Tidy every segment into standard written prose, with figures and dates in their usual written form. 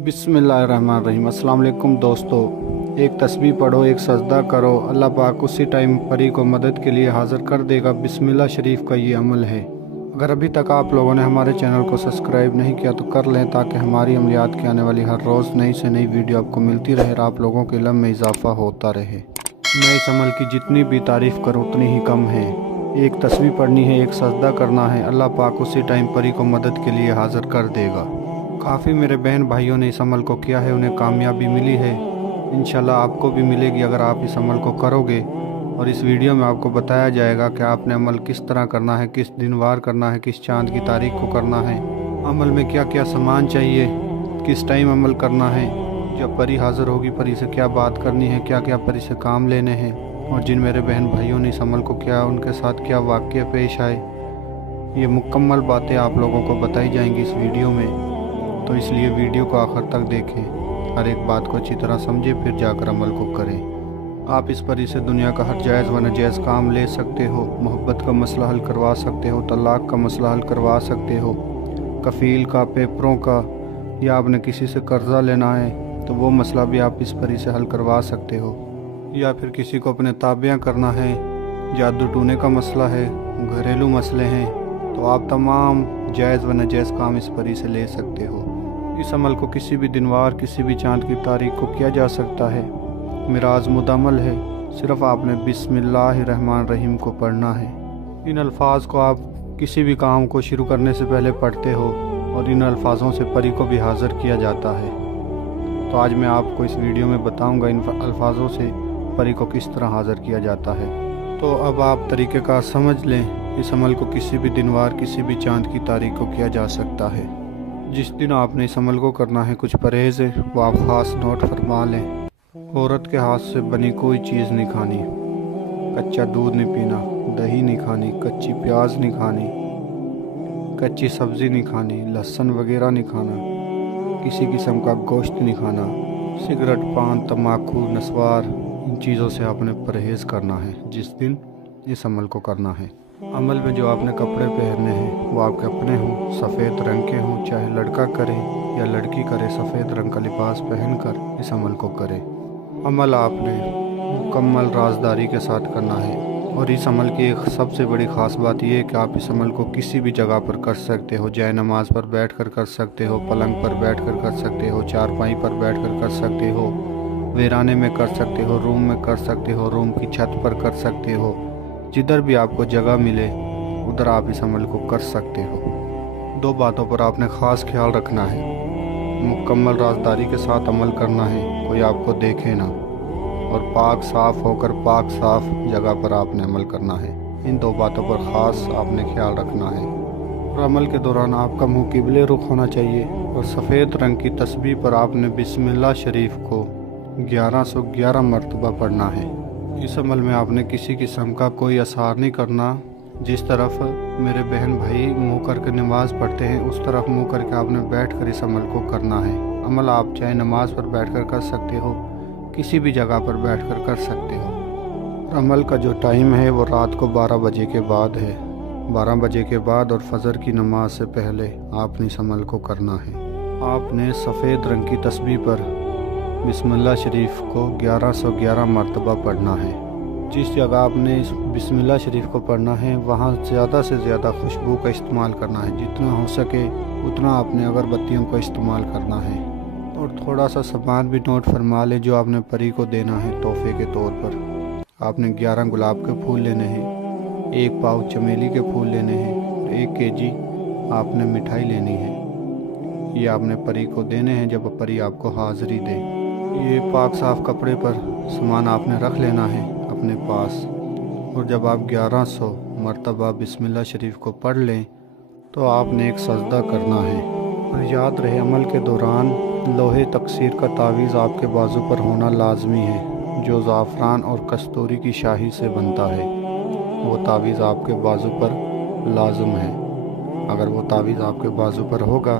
बिस्मिल्लाहिर्रहमानिर्रहीम। अस्सलाम वालेकुम दोस्तों, एक तस्बीह पढ़ो, एक सजदा करो, अल्लाह पाक उसी टाइम परी को मदद के लिए हाज़िर कर देगा। बिस्मिल्लाह शरीफ का ये अमल है। अगर अभी तक आप लोगों ने हमारे चैनल को सब्सक्राइब नहीं किया तो कर लें, ताकि हमारी अमलियात की आने वाली हर रोज़ नई से नई वीडियो आपको मिलती रहे और आप लोगों के इल्म में इजाफ़ा होता रहे। मैं इस अमल की जितनी भी तारीफ़ करूँ उतनी ही कम है। एक तस्बीह पढ़नी है, एक सजदा करना है, अल्लाह पाक उसी टाइम परी को मदद के लिए हाज़िर कर देगा। काफ़ी मेरे बहन भाइयों ने इस अमल को किया है, उन्हें कामयाबी मिली है। इंशाल्लाह आपको भी मिलेगी अगर आप इस अमल को करोगे। और इस वीडियो में आपको बताया जाएगा कि आपने अमल किस तरह करना है, किस दिन वार करना है, किस चांद की तारीख को करना है, अमल में क्या क्या सामान चाहिए, किस टाइम अमल करना है, जब परी हाज़िर होगी परी से क्या बात करनी है, क्या क्या परी से काम लेने हैं, और जिन मेरे बहन भाइयों ने इस अमल को किया उनके साथ क्या वाक़या पेश आए, ये मुकम्मल बातें आप लोगों को बताई जाएंगी इस वीडियो में। तो इसलिए वीडियो को आखिर तक देखें, हर एक बात को अच्छी तरह समझें, फिर जाकर अमल को करें। आप इस परी से दुनिया का हर जायज़ व नाजायज़ काम ले सकते हो, मोहब्बत का मसला हल करवा सकते हो, तलाक का मसला हल करवा सकते हो, कफ़ील का, पेपरों का, या आपने किसी से कर्ज़ा लेना है तो वो मसला भी आप इस परी से हल करवा सकते हो, या फिर किसी को अपने ताबियाँ करना है, जादू टूने का मसला है, घरेलू मसले हैं, तो आप तमाम जायज़ व नाजायज़ काम इस परी से ले सकते हो। इस अमल को किसी भी दिनवार, किसी भी चांद की तारीख को किया जा सकता है। मेरा आज़मुदा अमल है, सिर्फ़ आपने बिस्मिल्लाहिर्रहमानिर्रहीम को पढ़ना है। इन अल्फाज को आप किसी भी काम को शुरू करने से पहले पढ़ते हो और इन अल्फाजों से परी को भी हाज़िर किया जाता है। तो आज मैं आपको इस वीडियो में बताऊंगा इन अल्फाजों से परी को किस तरह हाज़िर किया जाता है। तो अब आप तरीक़ेकार समझ लें। इस अमल को किसी भी दिनवार, किसी भी चांद की तारीख को किया जा सकता है। जिस दिन आपने इस अमल को करना है, कुछ परहेज़ है वो आप ख़ास नोट फरमा लें। औरत के हाथ से बनी कोई चीज़ नहीं खानी, कच्चा दूध नहीं पीना, दही नहीं खानी, कच्ची प्याज नहीं खानी, कच्ची सब्ज़ी नहीं खानी, लहसुन वगैरह नहीं खाना, किसी किस्म का गोश्त नहीं खाना, सिगरेट, पान, तम्बाकू, नस्वार, इन चीज़ों से आपने परहेज़ करना है जिस दिन इस अमल को करना है। अमल में जो आपने कपड़े पहनने हैं वो आपके अपने हों, सफ़ेद रंग के हों, चाहे लड़का करे या लड़की करे, सफ़ेद रंग का लिबास पहनकर इस अमल को करे। अमल आपने मुकम्मल राजदारी के साथ करना है। और इस अमल की एक सबसे बड़ी ख़ास बात यह है कि आप इस अमल को किसी भी जगह पर कर सकते हो। जाए नमाज पर बैठ कर सकते हो, पलंग पर बैठ कर सकते हो, चारपाई पर बैठ कर सकते हो, वीराने में कर सकते हो, रूम में कर सकते हो, रूम की छत पर कर सकते हो, जिधर भी आपको जगह मिले उधर आप इस अमल को कर सकते हो। दो बातों पर आपने ख़ास ख्याल रखना है। मुकम्मल राजदारी के साथ अमल करना है, कोई आपको देखे ना, और पाक साफ़ होकर पाक साफ़ जगह पर आपने अमल करना है। इन दो बातों पर ख़ास आपने ख्याल रखना है। और अमल के दौरान आपका मुँह किबले रुख होना चाहिए और सफ़ेद रंग की तस्बीह पर आपने बिस्मिल्लाह शरीफ को 1111 मरतबा पढ़ना है। इस अमल में आपने किसी किस्म का कोई असर नहीं करना। जिस तरफ मेरे बहन भाई मुँह करके नमाज़ पढ़ते हैं उस तरफ मुँह करके आपने बैठकर इस अमल को करना है। अमल आप चाहे नमाज पर बैठकर कर सकते हो, किसी भी जगह पर बैठकर कर सकते हो। अमल का जो टाइम है वो रात को 12 बजे के बाद है। 12 बजे के बाद और फजर की नमाज से पहले आपने इस अमल को करना है। आपने सफ़ेद रंग की तस्बीह पर बिस्मिल्लाह शरीफ को 1111 मरतबा पढ़ना है। जिस जगह आपने इस बिस्मिल्लाह शरीफ को पढ़ना है वहाँ ज़्यादा से ज़्यादा खुशबू का इस्तेमाल करना है। जितना हो सके उतना आपने अगरबत्तियों का इस्तेमाल करना है। और थोड़ा सा सामान भी नोट फरमा ले जो आपने परी को देना है तोहफे के तौर पर। आपने 11 गुलाब के फूल लेने हैं, 1 पाव चमेली के फूल लेने हैं, और 1 केजी आपने मिठाई लेनी है। ये आपने परी को देने हैं जब परी आपको हाज़िरी दे। ये पाक साफ़ कपड़े पर सामान आपने रख लेना है अपने पास। और जब आप 1100 मरतबा बिस्मिल्लाह शरीफ को पढ़ लें तो आपने एक सजदा करना है। और याद रहे, अमल के दौरान लोहे तकसीर का तावीज़ आपके बाजू पर होना लाजमी है, जो ज़ाफ़रान और कस्तूरी की शाही से बनता है। वो तावीज़ आपके बाजू पर लाजम है। अगर वो तावीज़ आपके बाजू पर होगा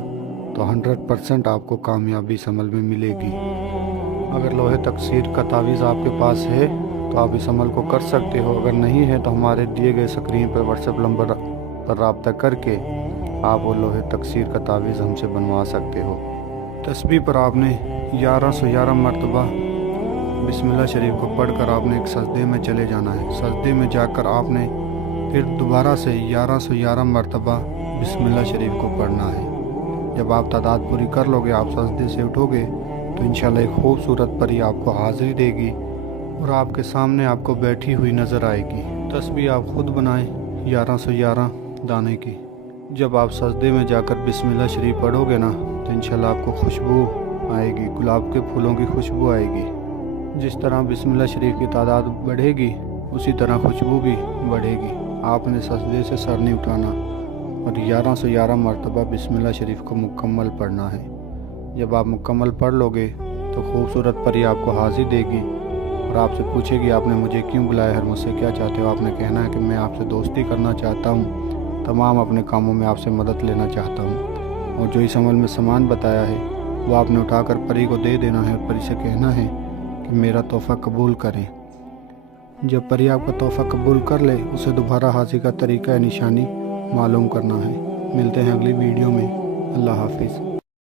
तो 100% आपको कामयाबी इस अमल में मिलेगी। अगर लोहे तकसीर का तावीज़ आपके पास है तो आप इस अमल को कर सकते हो। अगर नहीं है तो हमारे दिए गए स्क्रीन पर व्हाट्सएप नंबर पर रब्ता करके आप वो लोहे तकसीर का तावीज़ हमसे बनवा सकते हो। तस्बीह पर आपने 1111 मरतबा बिस्मिल्लाह शरीफ को पढ़कर आपने एक सजदे में चले जाना है। सजदे में जाकर आपने फिर दोबारा से 1111 मरतबा बिस्मिल्लाह शरीफ को पढ़ना है। जब आप तादाद पूरी कर लोगे, आप सजदे से उठोगे तो इंशाल्लाह एक खूबसूरत परी आपको हाज़िरी देगी और आपके सामने आपको बैठी हुई नज़र आएगी। तस्बीह आप ख़ुद बनाएं 1111 दाने की। जब आप सजदे में जाकर बिस्मिल्लाह शरीफ पढ़ोगे ना तो इंशाल्लाह आपको खुशबू आएगी, गुलाब के फूलों की खुशबू आएगी। जिस तरह बिस्मिल्लाह शरीफ की तादाद बढ़ेगी उसी तरह खुशबू भी बढ़ेगी। आपने सजदे से सर नहीं उठाना और 1111 मरतबा बिस्मिल्लाह शरीफ को मुकम्मल पढ़ना है। जब आप मुकम्मल पढ़ लोगे तो खूबसूरत परी आपको हाज़िर देगी और आपसे पूछेगी आपने मुझे क्यों बुलाया है, मुझसे क्या चाहते हो। आपने कहना है कि मैं आपसे दोस्ती करना चाहता हूँ, तमाम अपने कामों में आपसे मदद लेना चाहता हूँ। और जो इस अमल में सामान बताया है वो आपने उठाकर परी को दे देना है और परी से कहना है कि मेरा तोहफ़ा कबूल करें। जब परी आपका तोहफ़ा कबूल कर ले उसे दोबारा हाजिर का तरीका निशानी मालूम करना है। मिलते हैं अगली वीडियो में। अल्लाह हाफिज़।